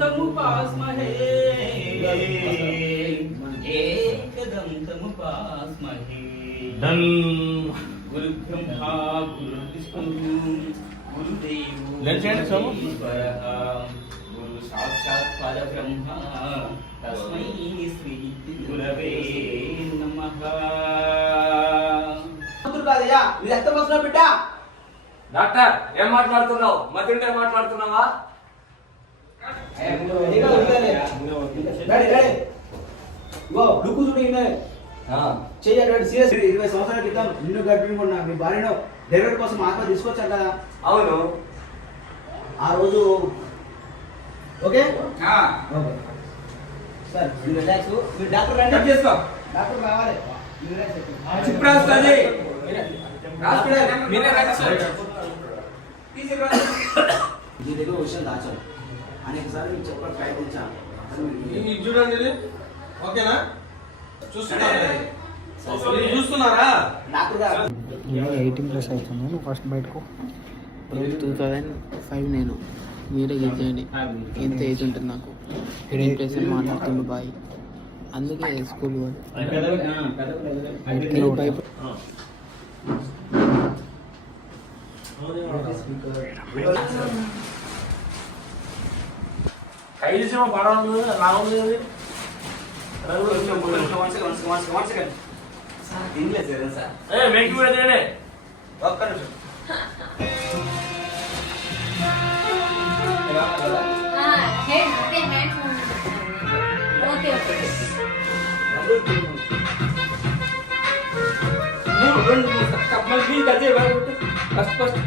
तमुपास्महे एकदन्तमुपास्महे done गुरुब्रह्मा गुरुर्विष्णु गुरुदेवो महेश्वरः गुरु साक्षात् परब्रह्म तस्मै श्री गुरवे नमः కాదయ్యా ఇది ఎంత వస్తున్నా బిడ్డ డాక్టర్ ఏం మాట్లాడుతున్నావు మతింటే మాట్లాడుతున్నావా చెయ్యాడు సీరియస్ 20 సంవత్సరాల క్రితం నిన్ను గర్భిణి మీ భార్యను డెలివరీ కోసం ఆత్మ తీసుకొచ్చాను కదా. అవును ఆ రోజు ఓకే ఆ సార్ మీరు రిలాక్స్. మీరు డాక్టర్ రండి. చేసుకో డాక్టర్ రావాలి. చిప్ రాస్తుంది మీ దగ్గర విషయం దాచాను అనేక సార్లు మీకు చెప్పడం ప్రయత్నించాను. చూడండి ఓకేనా చూస్తున్నారా డాక్టర్ గారు 18+ అవుతున్నాను ఫస్ట్ బయటకు 2005 నేను మీరే గెలిచేయండి ఎంత ఏజ్ ఉంటుంది నాకు 18+ అని మాట్లాడుతుండు బాయ్ అందుకే స్కూల్ ఐదుసేమో పడవలు రావాలి మేకి కూడా ఒక్క నిమిషం ఫస్ట్ ఫస్ట్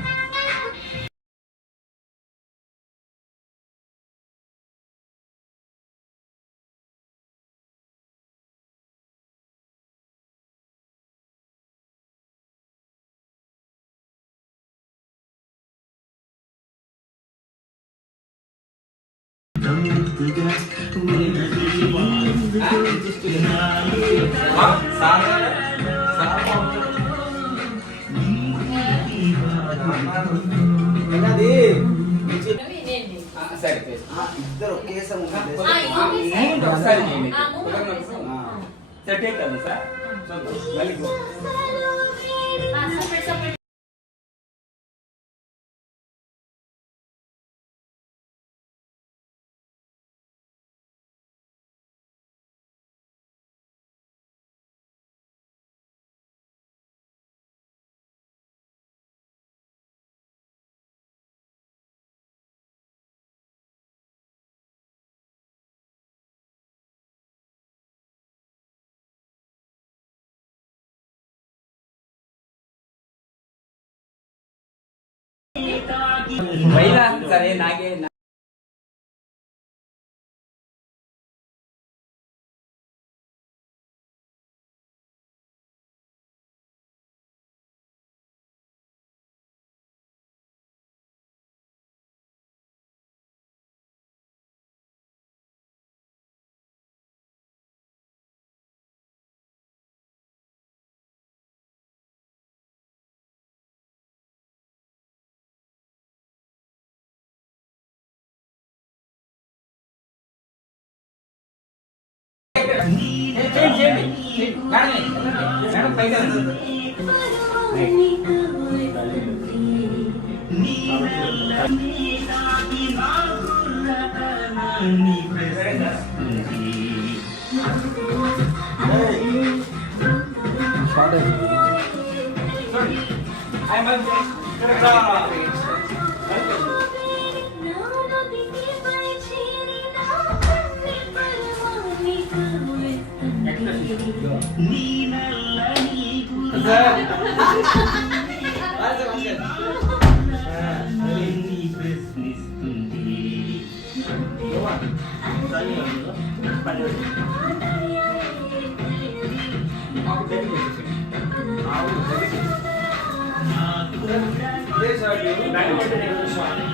ఇద్దరు ఒకేసారి సెట్ అవుతుంది సార్ మళ్ళీ पहिला सर हे नागे मैडम पैसा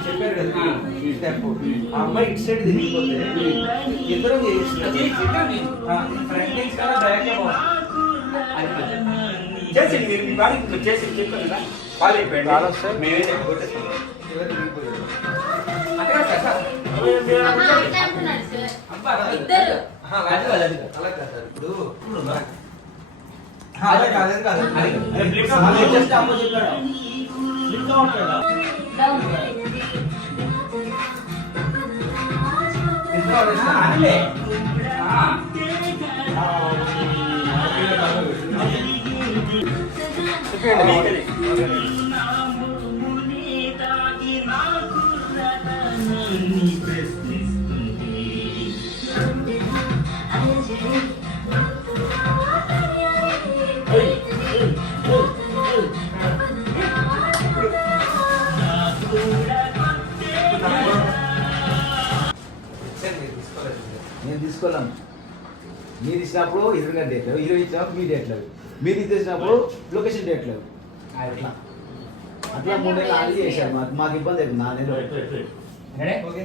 చెప్పారు కదా స్టెప్ అమ్మాయి ఇటు సైడ్ తిరిగిపోతే ఇద్దరు ఫ్రంట్ నుంచి కదా బ్యాక్ చేసి మీరు మీ బాడీ చేసి చెప్పారు కదా వాళ్ళు అయిపోయింది మేమే కొట్టేస్తాం అక్కడ సార్ అలా కాదు సార్. ఇప్పుడు అలా కాదు, అది కాదు. అది just అమ్మ చెప్పాడు. అనిలే. సార్ మీరు తీసుకోలేదు. నేను తీసుకోలేను. మీరు ఇచ్చినప్పుడు ఎదురుగా డేట్ లేవు, 20 ఇచ్చినప్పుడు మీ డేట్ లేవు, మీరు ఇచ్చినప్పుడు లొకేషన్ డేట్ లేవు. అట్లా అట్లా 3 నెలలు ఆగి చేశారు. మాకు ఇబ్బంది అవుతుంది. 4 నెలలు. ఓకే.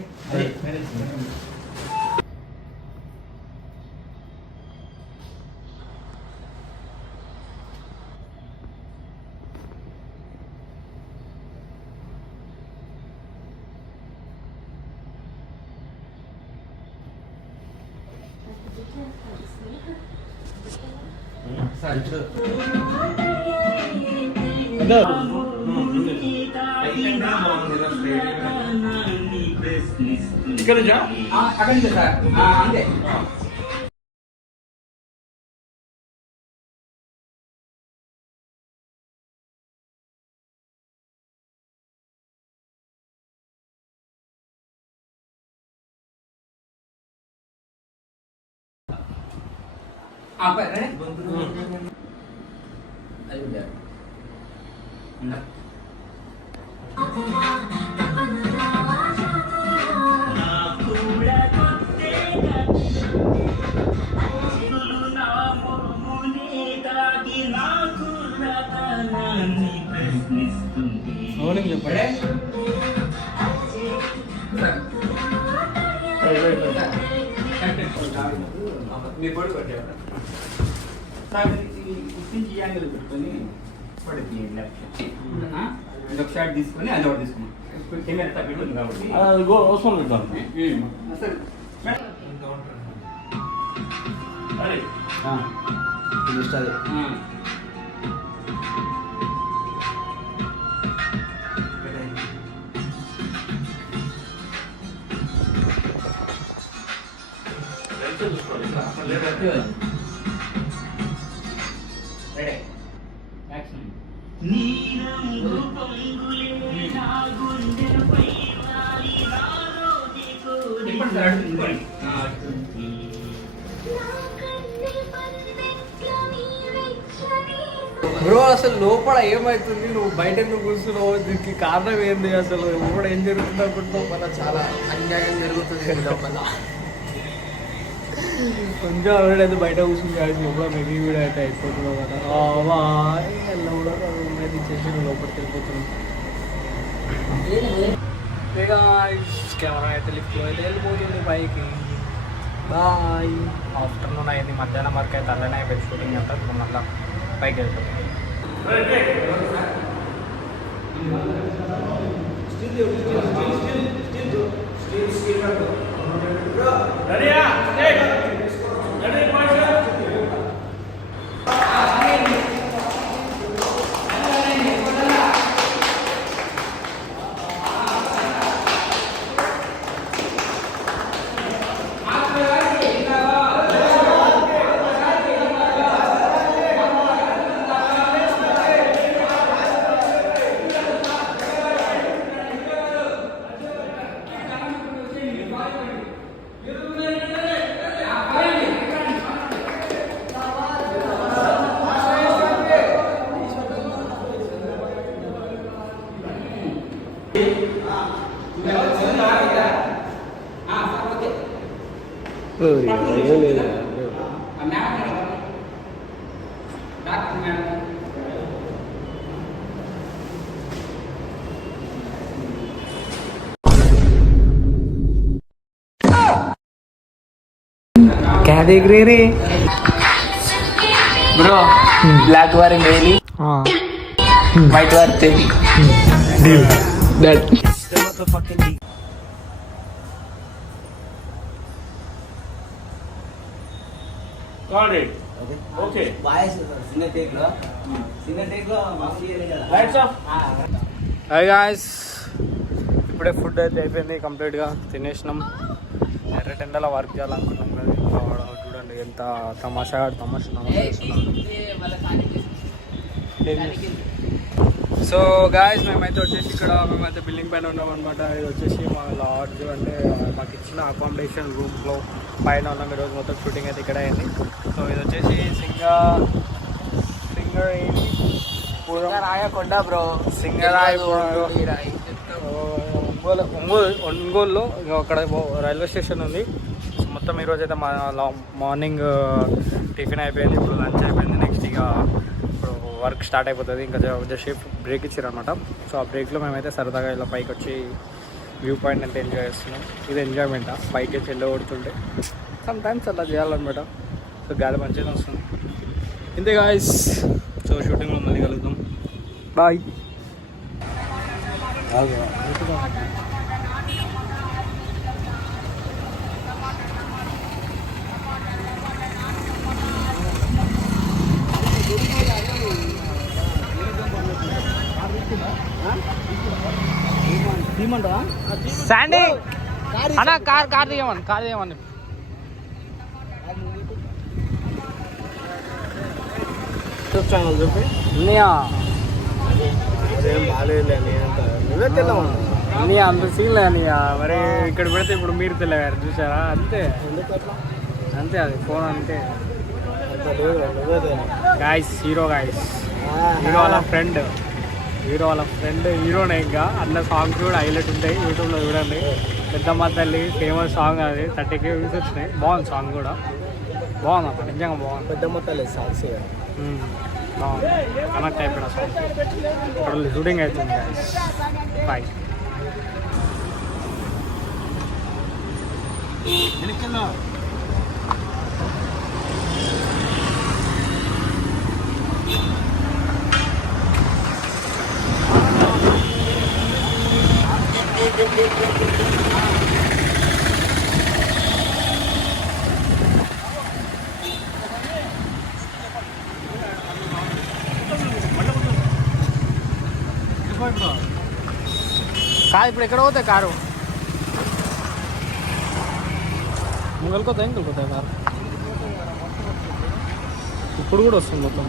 సార్ ఇప్పుడు ఇక్కడ నుంచా? అక్కడి నుంచి సార్. అంతే. చెప్పండి. మీ పొడి కొట్టారు. యాంగిల్ పెట్టుకొని పడుతుంది ఒక షాట్ తీసుకొని అది ఒకటి తీసుకున్నాం. కెమెరా తగ్గుతుంది కాబట్టి అవసరం పెడతాను. సరే అరే ఇది ఇష్టం అది. Ready action. ఇప్పుడు సార్ అడుగుతుంది. బ్రో అసలు లోపల ఏమవుతుంది? నువ్వు బయట ఎందుకు కూర్చున్నావు? దీనికి కారణం ఏంది? అసలు లోపల ఏం జరుగుతుంది అనుకుంటున్నావు? మన చాలా అన్యాయం జరుగుతుంది లోపల. కొంచెం ఆవిడైతే బయట కూర్చుని కాదు లోపల మెగి కూడా అయితే అయిపోతున్నావు కదా. ఎలా కూడా ఉన్నది చేసి నువ్వు లోపలికి వెళ్ళిపోతున్నావు. ఇక కెమెరా అయితే లిఫ్ట్లో అయితే వెళ్ళిపోతుంది పైకి. బాయ్. ఆఫ్టర్నూన్ అయింది, మధ్యాహ్నం వరకు అయితే అలానే అయిపోయింది షూటింగ్ అంతా. ఇప్పుడు మళ్ళీ పైకి వెళ్తాం. क्या देख रहे रे ब्रो? ब्लैक वारी मेली, व्हाइट वारी तेरी deal that Got it. Okay. Voice single take లో మస్తు చేయలేదు కదా. Lights off. హాయ్ గాయ్స్, ఇప్పుడే ఫుడ్ అయితే అయిపోయింది, కంప్లీట్గా తినేసినాం. ఎర్రటెండలో వర్క్ చేయాలనుకున్నాం కదా, చూడండి ఎంత తమాషా సో గాయస్ మేమైతే వచ్చేసి మేమైతే బిల్డింగ్ పైన ఉన్నాం అనమాట. ఇది వచ్చేసి మా లాడ్జ్, అంటే మాకు ఇచ్చిన అకామిడేషన్ రూమ్లో పైన ఉన్నాం. ఈరోజు మొత్తం షూటింగ్ అయితే ఇక్కడ అయింది. సో ఇది వచ్చేసి రాయకొండ బ్రో, ఒంగోలులో అక్కడ రైల్వే స్టేషన్ ఉంది. సో మొత్తం ఈరోజు అయితే మా మార్నింగ్ టిఫిన్ అయిపోయింది, ఇప్పుడు లంచ్ అయిపోయింది. నెక్స్ట్ ఇక ఇప్పుడు వర్క్ స్టార్ట్ అయిపోతుంది. ఇంకా జస్ట్ బ్రేక్ ఇచ్చారనమాట. సో ఆ బ్రేక్లో మేమైతే సరదాగా ఇలా పైకి వచ్చి వ్యూ పాయింట్ అంతా ఎంజాయ్ చేస్తున్నాం. ఇది ఎంజాయ్మెంట్, పైకి వచ్చి ఎండ కొడుతుంటే సమ్ టైమ్స్ అలా చేయాలన్నమాట. సో గాలి మంచిగా వస్తుంది. ఇంతే గాయస్, సో షూటింగ్లో మళ్ళీ కలుద్దాం. బాయ్. శాండీ అన్న, కార్ తీయమని ఛానల్ చెప్పి నీ అంత సీన్ లేనియ మరి ఇక్కడ పెడితే ఇప్పుడు మీరు తెల్లగారు చూసారా, అంతే అంతే, అది ఫోన్ అంతే. గాయస్, హీరో వాళ్ళ ఫ్రెండ్ హీరోనే. ఇంకా అన్న సాంగ్స్ కూడా హైలైట్ ఉంటాయి, యూట్యూబ్లో చూడండి. పెద్దమ్మ తల్లి ఫేమస్ సాంగ్, అది 30K వ్యూస్ వచ్చినాయి. బాగుంది సాంగ్ కూడా, బాగుంది అప్పుడు, నిజంగా బాగుంది. పెద్దమ్మ తల్లి సాంగ్స్ బాగుంది, కనెక్ట్ అయిపోయిన సాంగ్. ఇక్కడ షూటింగ్ అవుతుంది గాయస్. బాయ్. కాదు, ఇప్పుడు ఎక్కడ పోతాయి కారు? ఇంకొకతాయి కారు. ఇప్పుడు కూడా వస్తుంది మొత్తం.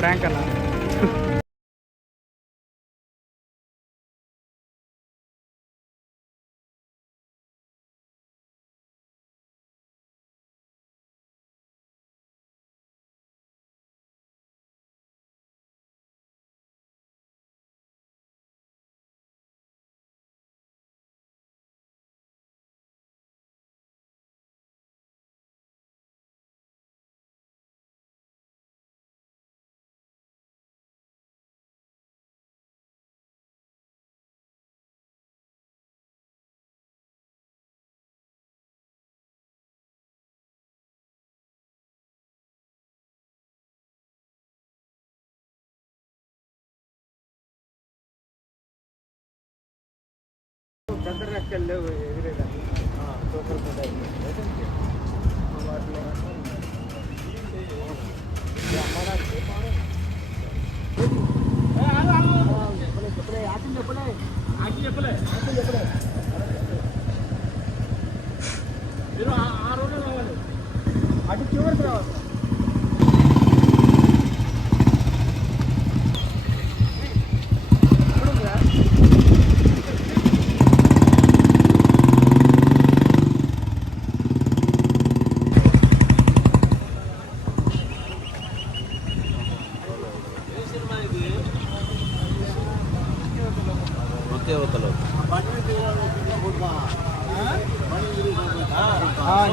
ప్రాంక్ అన్న. అటు చివరికి రావాలి.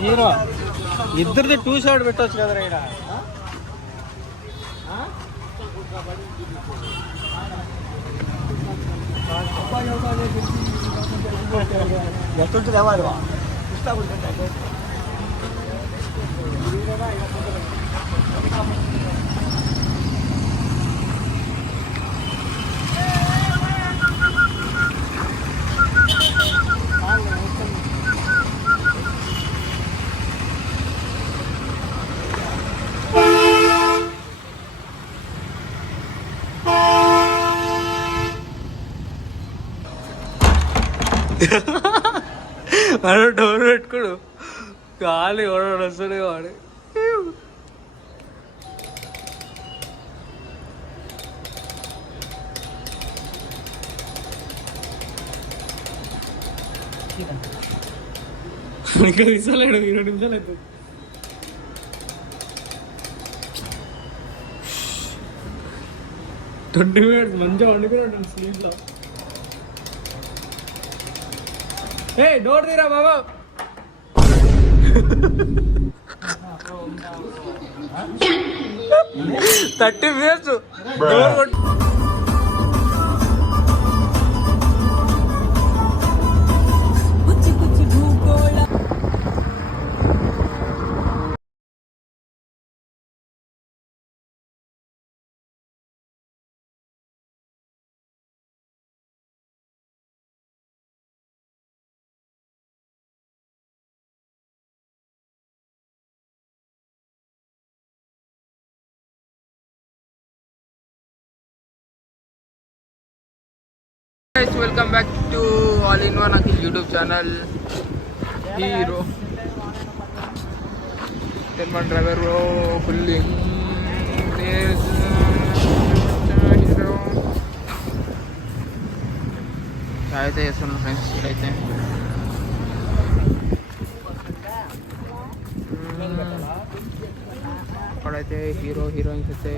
హీరో ఇద్దరిది 2 సైడ్ పెట్టవచ్చు కదా ఇక్కడ. ఎట్టుంటుంది ఎవరు వాడు డోర్ పెట్టుకోడు గాలి వాడు వస్తాడే వాడు ఇంకా తీసలేడు 20 నిమిషాలు అవుతుంది. ట్వంటీ మినిట్స్ మంచిగా వండుకున్నాడు స్లీప్లో. ఏ డోర్ తీరా బాబా. Thirty minutes welcome back to all in one Akhil YouTube channel. Hero టెన్మన్ డ్రైవర్ బ్రో ఫుల్ హీరో చాయ్ అయితే చేస్తున్నాం ఫ్రెండ్స్. ఇక్కడైతే అక్కడైతే హీరో హీరోయిన్స్ అయితే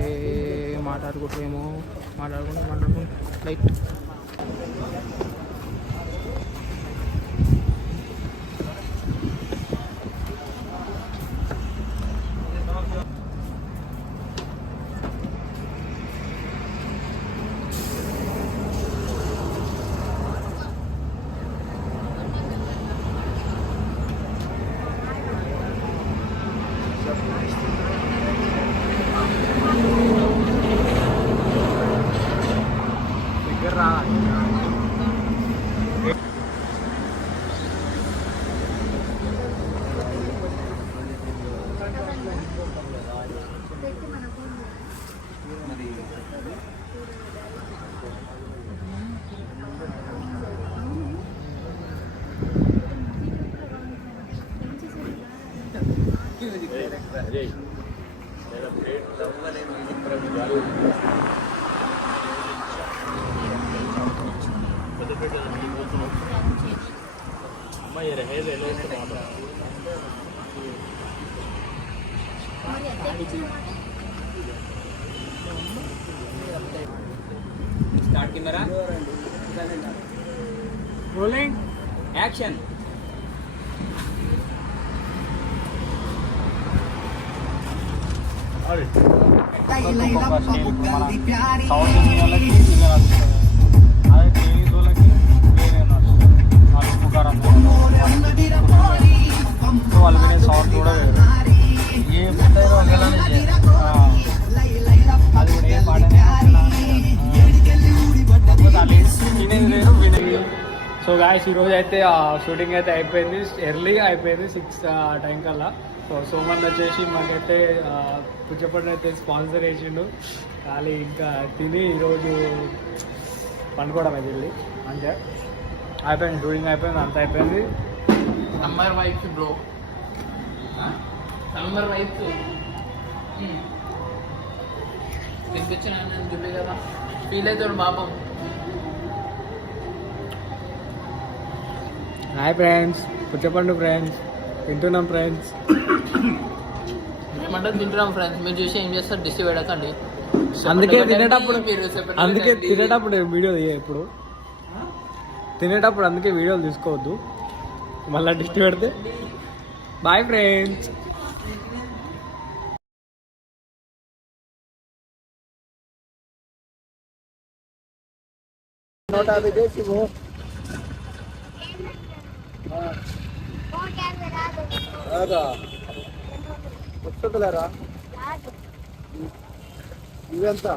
మాట్లాడుకుంటూ light start camera rolling action. South ఇండియన్లకి అదే చైనీస్ వాళ్ళకి వేరే ఉప్పు కారం వాళ్ళు వినే సౌండ్ కూడా వేరు. ఏ ఫుడ్ అయినా ఒకేలానే అది కూడా ఏ పాటనే తినేది వేరు వినేది. సో గాయస్ ఈరోజు అయితే షూటింగ్ అయితే అయిపోయింది, ఎర్లీగా అయిపోయింది 6 టైం కల్లా. సో సోమన్ వచ్చేసి మాకైతే పుచ్చపడిన అయితే స్పాన్సర్ చేసిండు. ఖాళీ ఇంకా తిని ఈరోజు పండుకోవడం అయితే వెళ్ళి అంతే అయిపోయింది. షూటింగ్ అయిపోయింది, అంతా అయిపోయింది. Summer wife bro, summer wife తినిపించిన చూపి కదా ఫీల్ అవుతాడు పాపం. హాయ్ ఫ్రెండ్స్, పుచ్చపండు ఫ్రెండ్స్, తింటున్నాం ఫ్రెండ్స్. మేమంటే తింటున్నాం ఫ్రెండ్స్, మీరు చూసి ఏం చేస్తారు డిస్టి పెడకండి. అందుకే తినేటప్పుడు వీడియో ఇప్పుడు తినేటప్పుడు అందుకే వీడియోలు తీసుకోవద్దు, మళ్ళీ డిస్టి పెడితే. Bye friends. 150 చేసి రాదా వస్తుందిలేరా ఇవెంత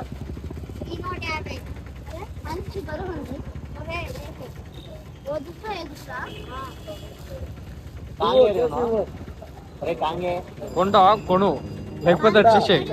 కొంటావా కొను లేకపోతే వచ్చేసేయ్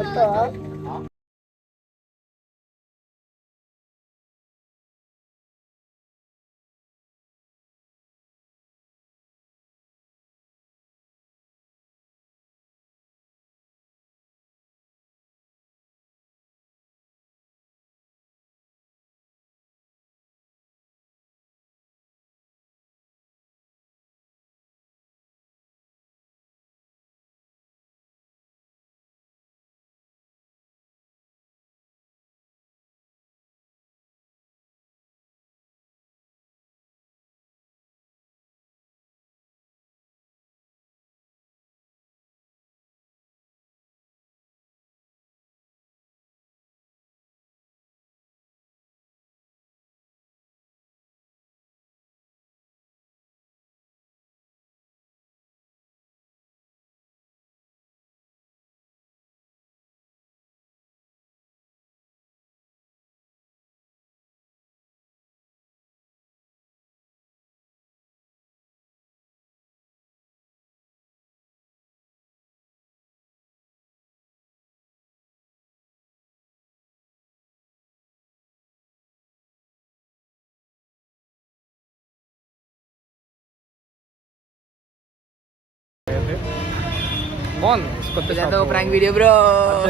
బాగుంది కొత్త ప్రాంక్ వీడియో బ్రో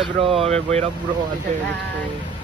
బ్రో పోయినా బ్రో అంటే